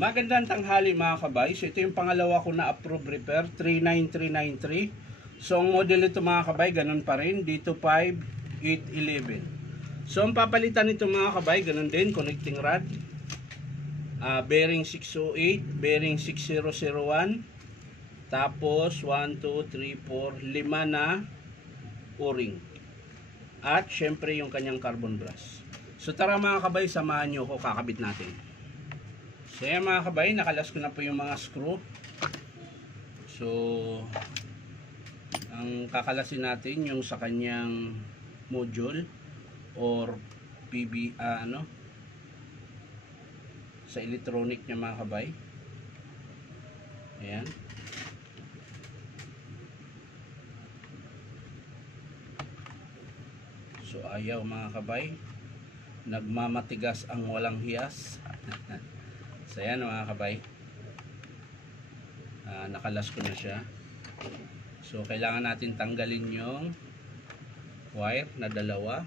Magandang tanghali mga kabay. So ito yung pangalawa ko na approve repair, 39393. So ang model ito mga kabay, ganun pa rin, D25811. So ang papalitan nito mga kabay, ganun din, connecting rod, bearing 608, bearing 6001, tapos 1, 2, 3, 4, 5 na o-ring. At syempre yung kanyang carbon brass. So tara mga kabay, samahan nyo ko, kakabit natin. So yan mga kabay, nakalas ko na po yung mga screw. So ang kakalasin natin yung sa kanyang module or sa electronic niya mga kabay. Ayan. So ayaw mga kabay, nagmamatigas ang walang hiyas. So yan mga kabay, nakalas ko na siya. So kailangan natin tanggalin yung wire na dalawa.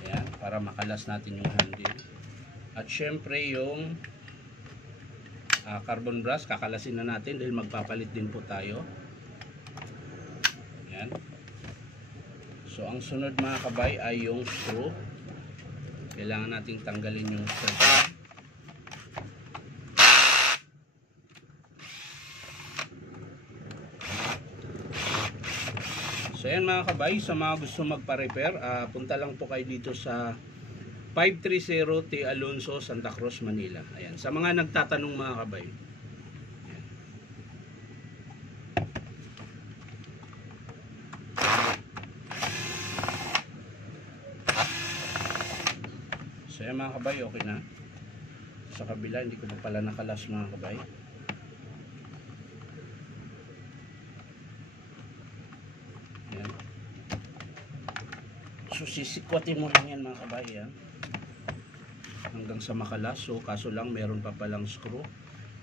Ayan, para makalas natin yung handle. At syempre yung carbon brass, kakalasin na natin dahil magpapalit din po tayo. Ayan. So ang sunod mga kabay ay yung screw. Kailangan nating tanggalin yung screw. So ayan mga kabay, sa mga gusto magpa-repair, punta lang po kayo dito sa 530 T. Alonso, Santa Cruz, Manila. Ayan, sa mga nagtatanong mga kabay. Ayan. So ayan mga kabay, okay na. Sa kabila, hindi ko pa pala nakalas mga kabay. So sisikwatin mo lang yan mga kabay, yan hanggang sa makalas. So kaso lang meron pa palang screw,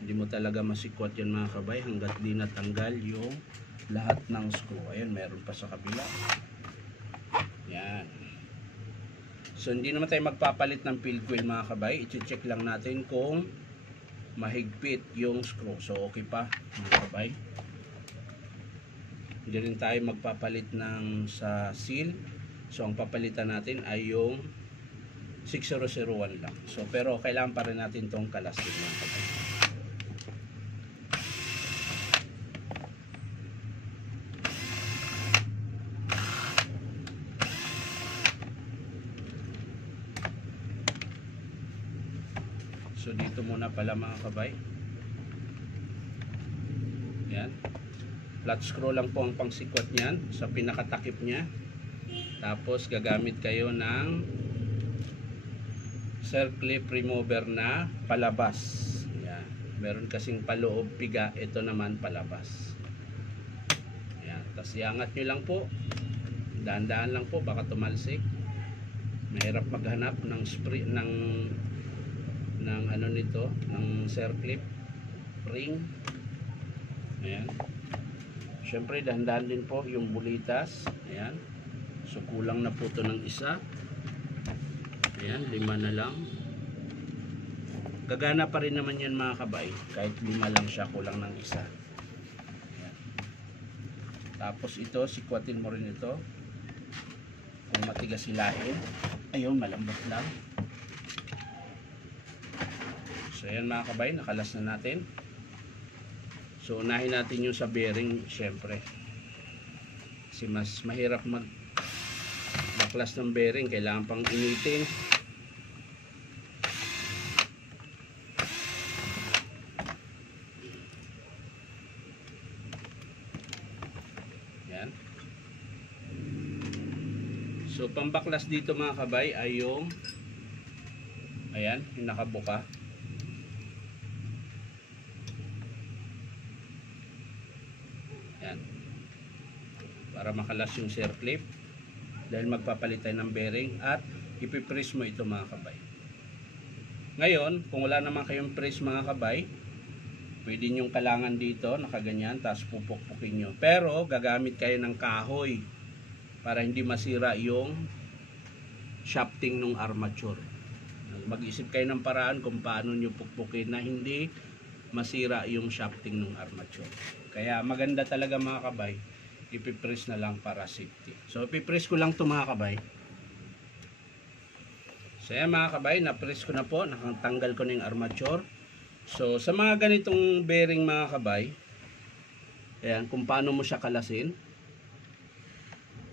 hindi mo talaga masikwat yan mga kabay hanggat di natanggal yung lahat ng screw. Ayan, meron pa sa kabila. Yan. So hindi naman tayo magpapalit ng field coil mga kabay, i-check lang natin kung mahigpit yung screw. So okay pa mga kabay. Hindi rin tayo magpapalit ng sa seal. So ang papalitan natin ay yung 6001 lang. So pero kailangan pa rin natin tong kalastin mga kabay. So dito muna pala mga kabay. Yan. Flat screw lang po ang pangsikwat niyan sa pinakatakip niya. Tapos gagamit kayo ng circlip remover na palabas. Yan. Meron kasing paloob piga, ito naman palabas. Yan. Tapos iangat nyo lang po. Dahan-dahan lang po, baka tumalsik. Mahirap maghanap ng spring ng ano nito, ng circlip ring. Ayan. Syempre dahan-dahan din po yung bulitas. Ayan. So kulang na po ito ng isa. Ayan, 5 na lang. Gagana pa rin naman yan mga kabay. Kahit 5 lang siya, kulang ng isa. Ayan. Tapos ito, sikwatin mo rin ito. Kung matigas hilain. Ayun, malambot lang. So ayan mga kabay, nakalas na natin. So unahin natin yung sa bearing, syempre. Kasi mas mahirap baklas ng bearing, kailangan pang initin. Yan. So pambaklas dito mga kabay ay yung ayan, yung nakabuka. Yan. Para makalas yung circlip. Dahil magpapalit tayo ng bearing at ipipress mo ito mga kabay. Ngayon, kung wala naman kayong press mga kabay, pwede nyong kalangan dito, nakaganyan, tapos pupukpukin nyo. Pero gagamit kayo ng kahoy para hindi masira yung shafting ng armature. Mag-isip kayo ng paraan kung paano nyo pukpukin na hindi masira yung shafting ng armature. Kaya maganda talaga mga kabay, ipipress na lang para safety. So ipipress ko lang ito mga kabay. So yan mga kabay, na-press ko na po, nakatanggal ko na yung armature. So sa mga ganitong bearing mga kabay, ayan, kung paano mo siya kalasin.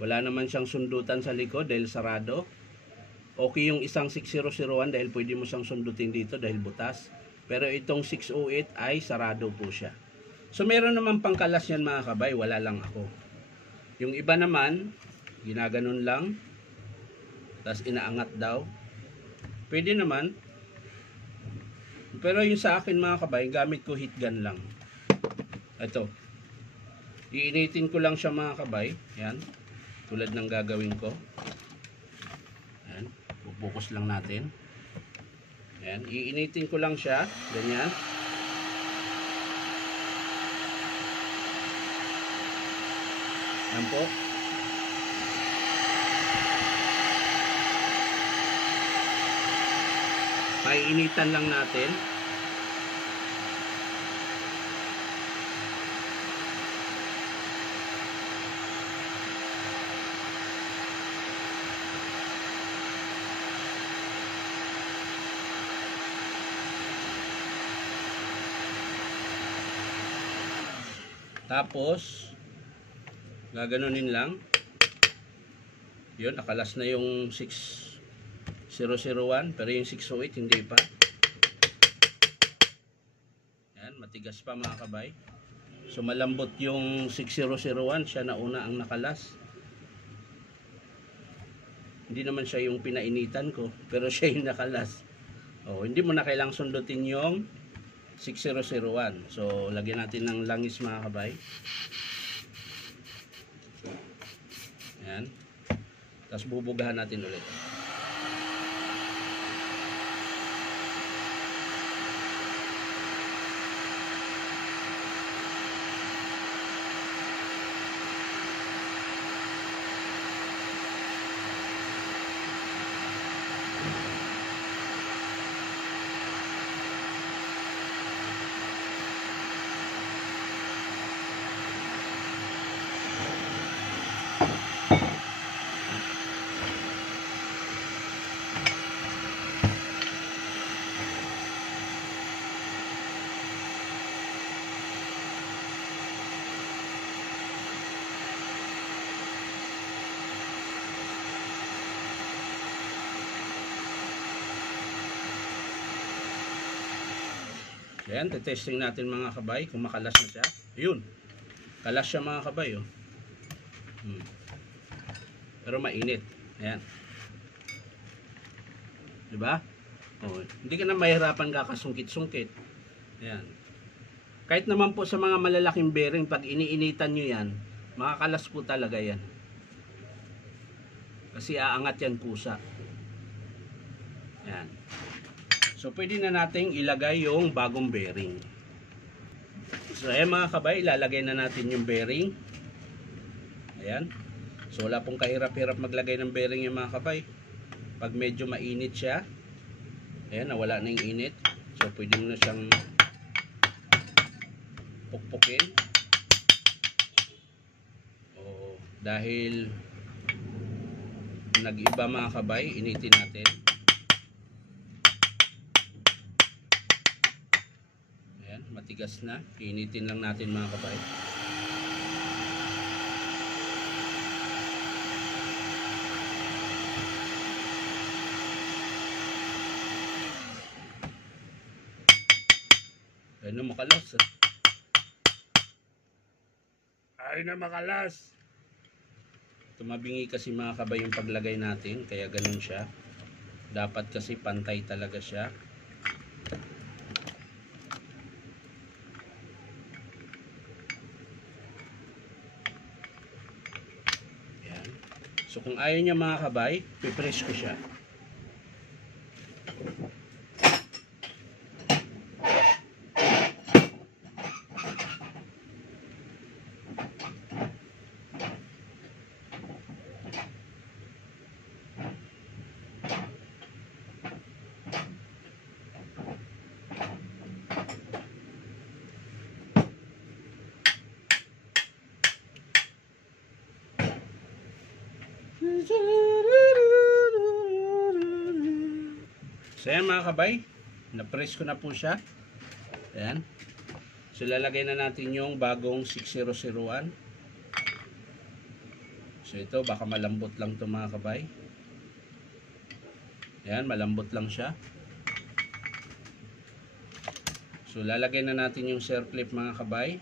Wala naman siyang sundutan sa likod dahil sarado. Okay yung isang 6001 dahil pwede mo siyang sundutin dito dahil butas. Pero itong 608 ay sarado po siya. So meron naman pangkalas yan mga kabay, wala lang ako. Yung iba naman, ginaganon lang. Tapos inaangat daw. Pwede naman. Pero yung sa akin mga kabay, gamit ko heat gun lang. Ito. Iinitin ko lang siya mga kabay. Yan. Tulad ng gagawin ko. Yan. Bubukus lang natin. Yan. Iinitin ko lang siya. Ganyan. Yan po. Maiinitan lang natin. Tapos gaganunin lang. Yun, nakalas na yung 6001 pero yung 608 hindi pa. Yan, matigas pa mga kabay. So malambot yung 6001, siya na una ang nakalas. Hindi naman siya yung pinainitan ko, pero siya yung nakalas. Oh, hindi mo na kailangang sundutin yung 6001. So lagyan natin ng langis mga kabay. Yan. Tapos bubugahan natin ulit. Ayan, testing natin mga kabay kung makalas na siya. Ayun, kalas siya mga kabay. Oh. Pero mainit. Ayan. Diba? Oh, hindi ka na mahirapan kakasungkit-sungkit. Ayan. Kahit naman po sa mga malalaking bearing, pag iniinitan nyo yan, makakalas po talaga yan. Kasi aangat yan pusa. Ayan. So pwede na nating ilagay yung bagong bearing. So ayan mga kabay, ilalagay na natin yung bearing. Ayan. So wala pong kahirap-hirap maglagay ng bearing yung mga kabay. Pag medyo mainit siya, ayan, nawala na yung init. So pwede mo na siyang pukpukin. O, dahil nag-iba mga kabay, initin natin. Matigas na, initin lang natin mga kabay. Ay na makalas. Ay na makalas. Tumabingi kasi mga kabay yung paglagay natin, kaya ganun siya. Dapat kasi pantay talaga siya. So kung ayaw niya mga kabay, pipress ko siya. So yan mga kabay, na-press ko na po siya. Ayan. So lalagay na natin yung bagong 6001. So ito baka malambot lang ito mga kabay. Ayan, malambot lang siya. So lalagay na natin yung circlip mga kabay.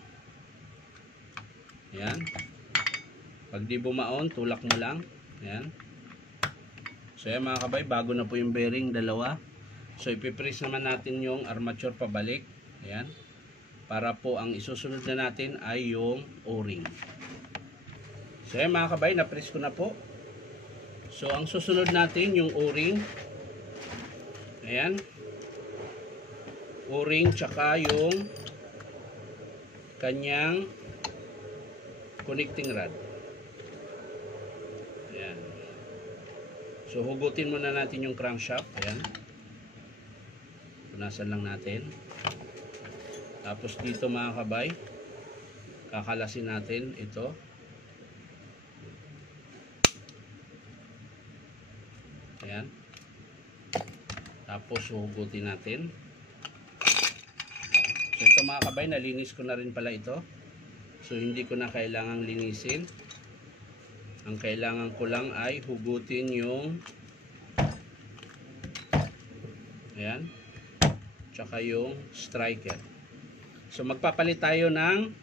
Ayan. Pag di bumaon, tulak mo lang. Ayan. So yan mga kabay, bago na po yung bearing dalawa. So ipipress naman natin yung armature pabalik. Ayan. Para po ang isusunod na natin ay yung O-ring. So yan mga kabay, na-press ko na po. So ang susunod natin yung O-ring. Ayan. O-ring tsaka yung kanyang connecting rod. Ayan. So hugutin muna natin yung crankshaft. Ayan. Punasan lang natin. Tapos dito mga kabay, kakalasin natin ito. Ayan. Tapos hugutin natin. So ito mga kabay, nalinis ko na rin pala ito. So hindi ko na kailangang linisin. Ang kailangan ko lang ay hugutin yung ayan, tsaka yung striker. So magpapalit tayo ng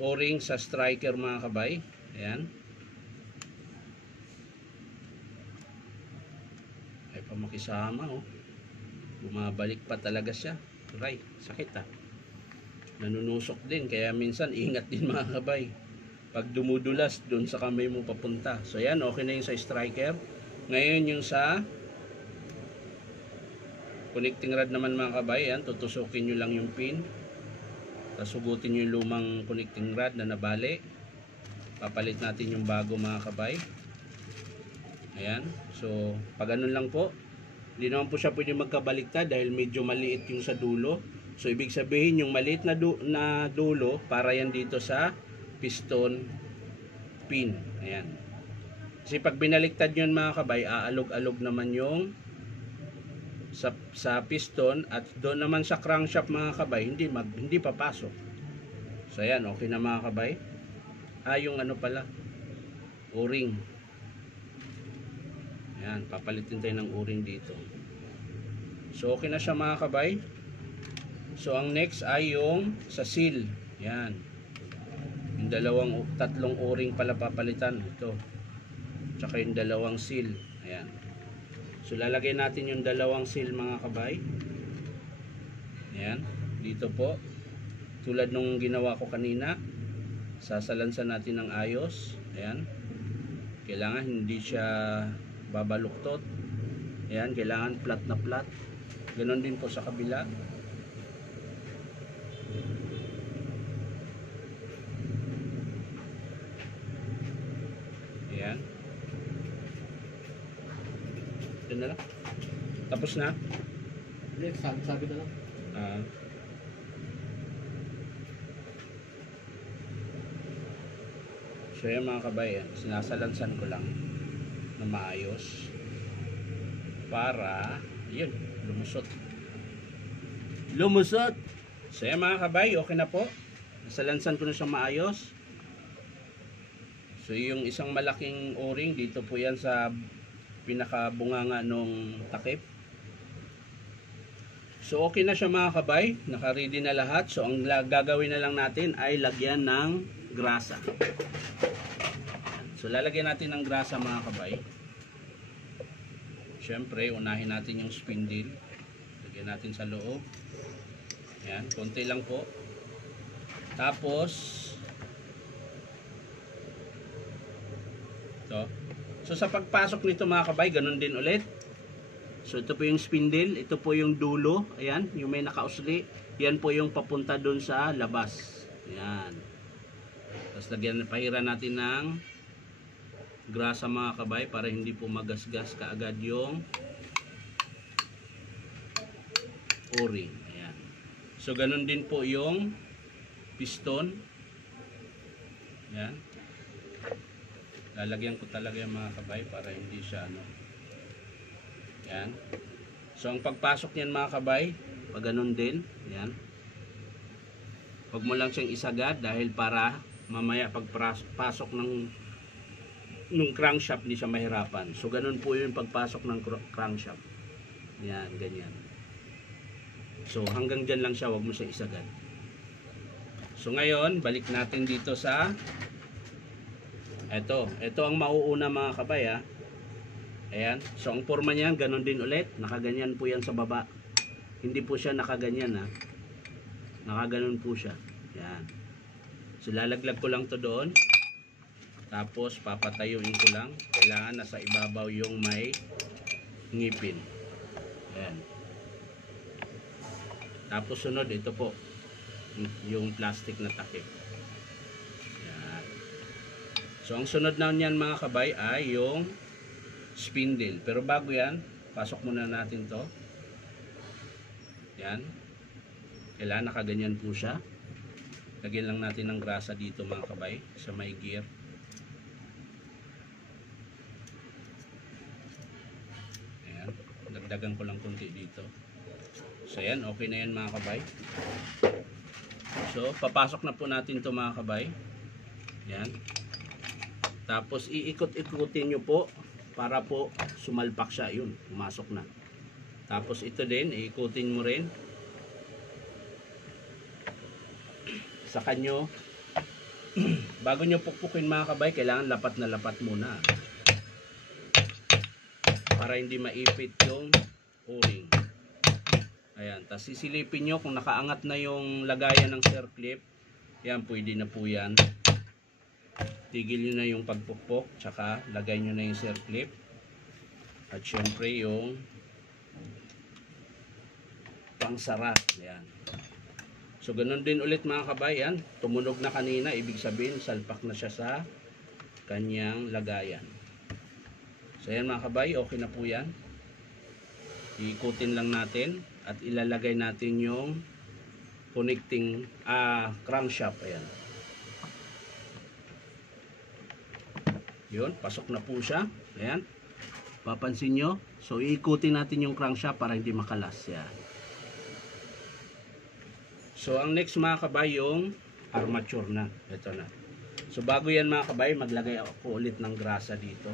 O-ring sa striker mga kabay. Ayan. Ay pa makisama oh. Bumabalik pa talaga siya. Aray, sakit ah. Nanunusok din, kaya minsan ingat din mga kabay. Pag dumudulas doon sa kamay mo papunta. So yan, okay na yung sa striker. Ngayon yung sa connecting rod naman mga kabay, yan, tutusukin nyo lang yung pin. Tapos hugutin nyo yung lumang connecting rod na nabali. Papalit natin yung bago mga kabay. Ayan, so pag ganun lang po. Hindi naman po siya pwede magkabaliktad dahil medyo maliit yung sa dulo. So ibig sabihin yung maliit na dulo para yan dito sa piston pin. Ayan. Kasi pag binaliktad yun mga kabay, aalog-alog naman yung sa piston at doon naman sa crankshaft mga kabay, hindi papasok. So ayan, okay na mga kabay. Yung ano pala, O-ring. Ayan, papalitin tayo ng O-ring dito. So okay na siya mga kabay. So ang next ay yung sa seal. Ayan. Yung tatlong O-ring pala papalitan. Ito. Tsaka yung dalawang seal. Ayan. So lalagay natin yung dalawang seal mga kabay. Ayan. Dito po. Tulad nung ginawa ko kanina. Sasalansan natin ng ayos. Ayan. Kailangan hindi siya babaluktot. Ayan. Kailangan flat na flat. Ganon din po sa kabila. Ayan. Ito na lang. Tapos na? Hindi, sabi na lang. So yan mga kabayan, sinasalansan ko lang na maayos para yun, lumusot. So yan mga kabay, okay na po. Nasalansan ko na siya maayos. So yung isang malaking O-ring dito po yan sa pinakabunganga nung takip. So okay na siya mga kabay, naka-ready na lahat. So ang gagawin na lang natin ay lagyan ng grasa. So lalagyan natin ng grasa mga kabay. Siyempre unahin natin yung spindle. Lagyan natin sa loob. Ayan, konti lang po. Tapos ito. So sa pagpasok nito mga kabay, ganun din ulit. So ito po yung spindle, ito po yung dulo, ayan, yung may nakausli. Yan po yung papunta doon sa labas. Ayan. Tapos lagyan, pahiran natin ng grasa mga kabay para hindi po magasgas kaagad yung O-ring. Ayan. So ganun din po yung piston. Ayan. Lalagyan ko talaga yung mga kabay para hindi siya ano. Yan. So ang pagpasok niyan mga kabay, pag ganun din, yan. Huwag mo lang siyang isagad dahil para mamaya pagpasok nung crankshaft hindi siya mahirapan. So ganun po yung pagpasok ng crankshaft. Yan, ganyan. So hanggang dyan lang siya, huwag mo siya isagad. So ngayon, balik natin dito sa ito ang mauuna mga kabay ha. Ayan, so ang forma niyan ganun din ulit, nakaganyan po yan sa baba. Hindi po siya nakaganyan ha. Nakaganon po siya. Yan. So lalaglag ko lang to doon. Tapos papatayuin ko lang. Kailangan nasa ibabaw yung may ngipin. Ayan. Tapos sunod ito po yung plastic na takip. Yan. So ang sunod na niyan mga kabay ay yung spindle. Pero bago yan, pasok muna natin to. Yan. Kailangan nakaganyan po siya. Lagyan lang natin ng grasa dito mga kabay sa may gear. Ayan. Dagdagan ko lang konti dito. So yan, okay na yan mga kabay. So papasok na po natin to mga kabay. Yan. Tapos iikot-ikutin nyo po para po sumalpak siya. Yun, pumasok na. Tapos ito din, iikutin mo rin. Sa kanyo, bago nyo pukpukin mga kabay, kailangan lapat na lapat muna. Para hindi maipit yung o-ring. Ayan, tapos sisilipin nyo kung nakaangat na yung lagayan ng circlip. Yan, pwede na po yan. Tigil nyo na yung pagpukpok, tsaka lagay nyo na yung circlip. At syempre yung pangsara. Ayan. So ganun din ulit mga kabayan, tumunog na kanina, ibig sabihin salpak na siya sa kanyang lagayan. So yan mga kabay, okay na po yan. Iikutin lang natin at ilalagay natin yung connecting crankshaft. Ayan. Yun, pasok na po siya. Ayan. Papansin nyo, so iikutin natin yung crankshaft para hindi makalas. Yan. So, ang next mga kabay, yung armature na. Ito na. So, bago yan mga kabay, maglagay ako ulit ng grasa dito.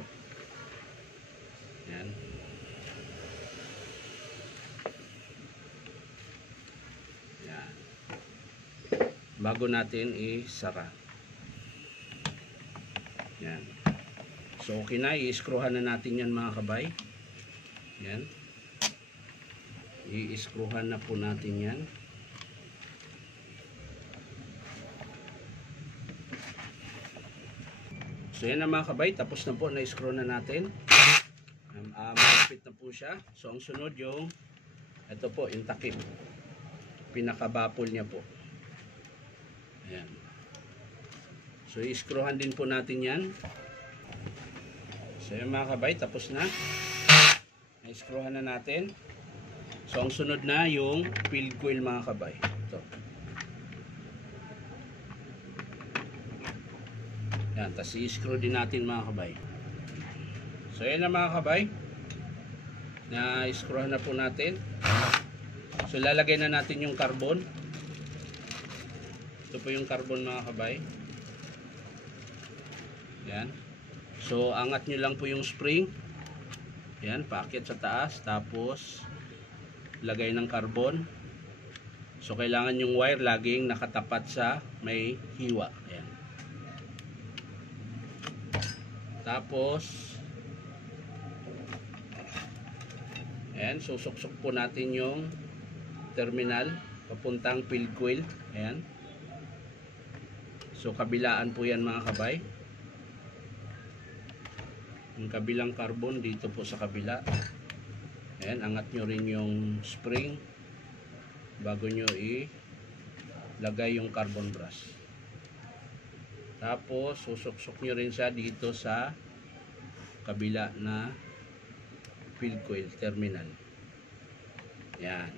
Yan. Yan. Bago natin isara. Yan. So, okay na. I-screwhan na natin yan mga kabay. Yan. I-screwhan na po natin yan. So yan na mga kabay, tapos na po, na-screw na natin. Malapit na po siya. So ang sunod yung, ito po, yung takip. Pinakabapol niya po. Ayan. So i-screwhan din po natin yan. So yan mga kabay, tapos na. Na-screwhan na natin. So ang sunod na yung field coil mga kabay. Ito. Yan, tapos i-screw din natin mga kabay. So yan na mga kabay. Na-screwhan na po natin. So lalagay na natin yung carbon. Ito po yung carbon mga kabay. Yan. So angat nyo lang po yung spring. Yan, paakyat sa taas. Tapos lagay ng carbon. So kailangan yung wire laging nakatapat sa may hiwa. Yan. Tapos ayan, susuksok po natin yung terminal papuntang field coil. Ayan. So kabilaan po yan mga kabay. Yung kabilang carbon dito po sa kabila. Ayan, angat nyo rin yung spring bago nyo ilagay yung carbon brush. Tapos susuksok nyo rin siya dito sa kabila na field coil terminal. Yan.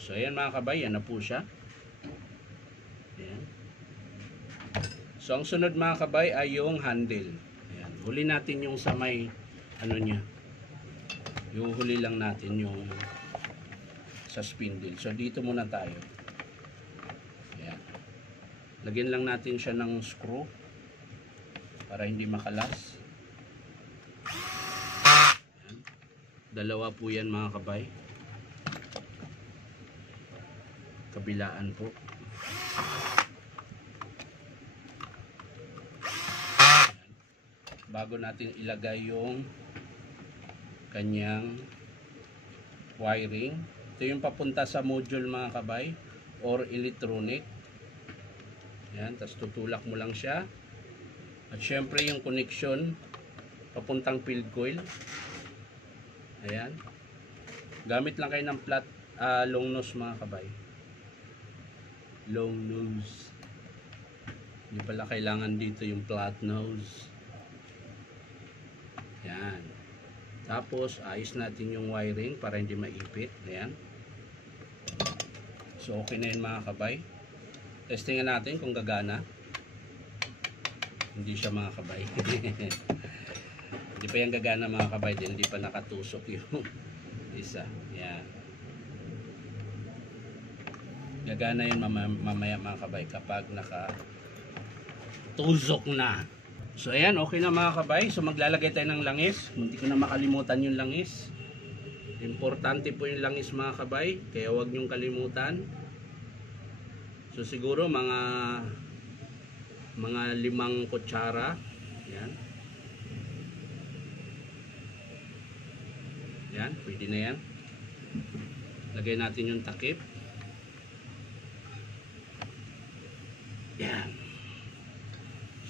So ayan mga kabay, yan na po siya. Ayan. So ang sunod mga kabay ay yung handle. Ayan. Huli natin yung sa may ano niya. Yung huli lang natin yung sa spindle. So dito muna tayo. Ayan. Lagyan lang natin siya ng screw para hindi makalas. Ayan. Dalawa po yan mga kabay. Kabilaan po. Bago natin ilagay yung kanyang wiring, ito yung papunta sa module mga kabay or electronic. Yan, tapos tutulak mo lang siya. At syempre yung connection papuntang field coil. Ayan. Gamit lang kayo ng flat long nose mga kabay. Long nose. Hindi pala kailangan dito yung flat nose. Yan. Tapos ayos natin yung wiring para hindi maipit. Ayan. So okay na yun mga kabay. Testingan natin kung gagana. Hindi siya mga kabay. Hindi pa yung gagana mga kabay din. Hindi pa nakatusok yung isa. Yan. Gagana yun mamaya mga kabay kapag nakatusok na. So ayan, okay na mga kabay. So maglalagay tayo ng langis. Hindi ko na makalimutan yung langis. Importante po yung langis mga kabay. Kaya huwag nyong kalimutan. So siguro mga 5 kutsara. Ayan. Ayan, pwede na yan. Lagay natin yung takip. Ayan.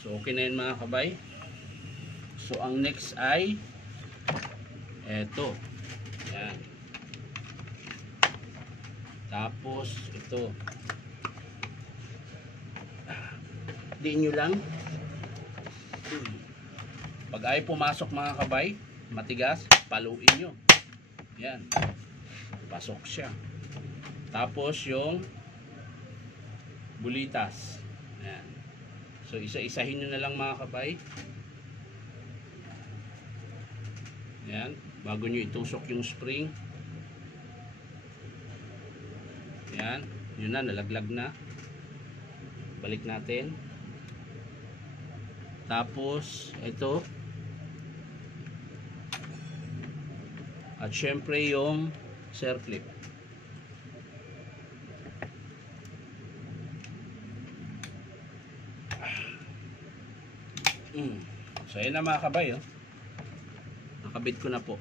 So okay na yun mga kabay. So ang next ay eto. Yan. Tapos ito. Diin nyo lang. Pag ay pumasok mga kabay, matigas, paluin nyo. Yan. Pasok siya. Tapos yung bulitas. Yan. So isa-isahin nyo na lang mga kabay. Yan. Bago nyo itusok yung spring. Yan. Yun na, nalaglag na. Balik natin. Tapos ito. At syempre yung circlip. So ayan na mga kabay, oh. Nakabit ko na po.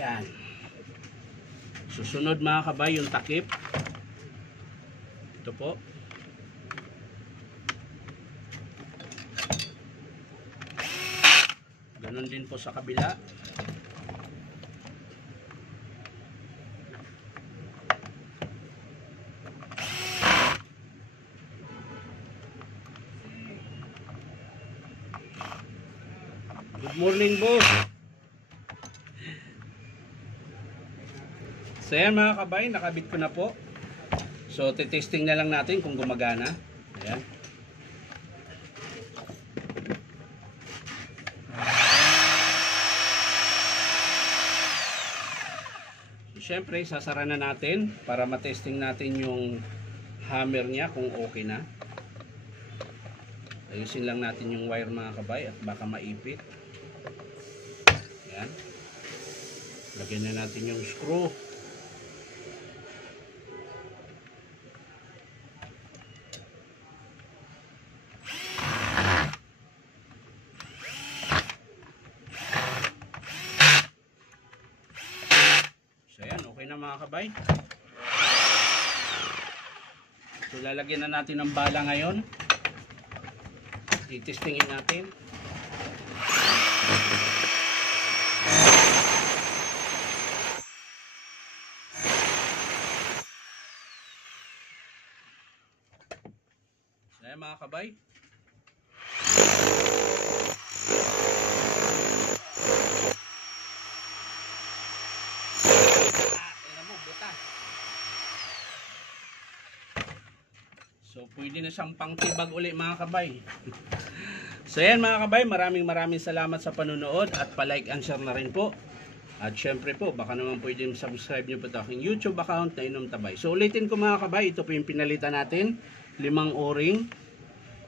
Yan. Susunod mga kabay yung takip. Ito po. Ganon din po sa kabila. Good morning, boss. So yan mga kabay, nakabit ko na po. So titesting na lang natin kung gumagana. Ayan. So syempre sasara na natin para matesting natin yung hammer niya kung okay na. Ayusin lang natin yung wire mga kabay at baka maipit. Ayan. Lagyan na natin yung screw. So ayan, okay na mga kabay. So lalagyan na natin ng bala ngayon. Titestingin natin. So ayan mga kabay. So pwede na siyang pangtibag uli mga kabay. So yan mga kabay, maraming salamat sa panonood at pa-like and share na rin po. At syempre po, baka naman pwede subscribe nyo po sa aking YouTube account na Inom Tabay. So ulitin ko mga kabay, ito po yung pinalitan natin. 5 o-ring,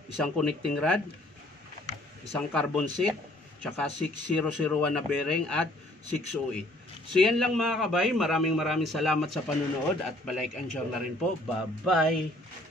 isang connecting rod, isang carbon seat, tsaka 6001 na bearing at 608. So yan lang mga kabay, maraming salamat sa panonood at pa-like and share na rin po. Bye-bye!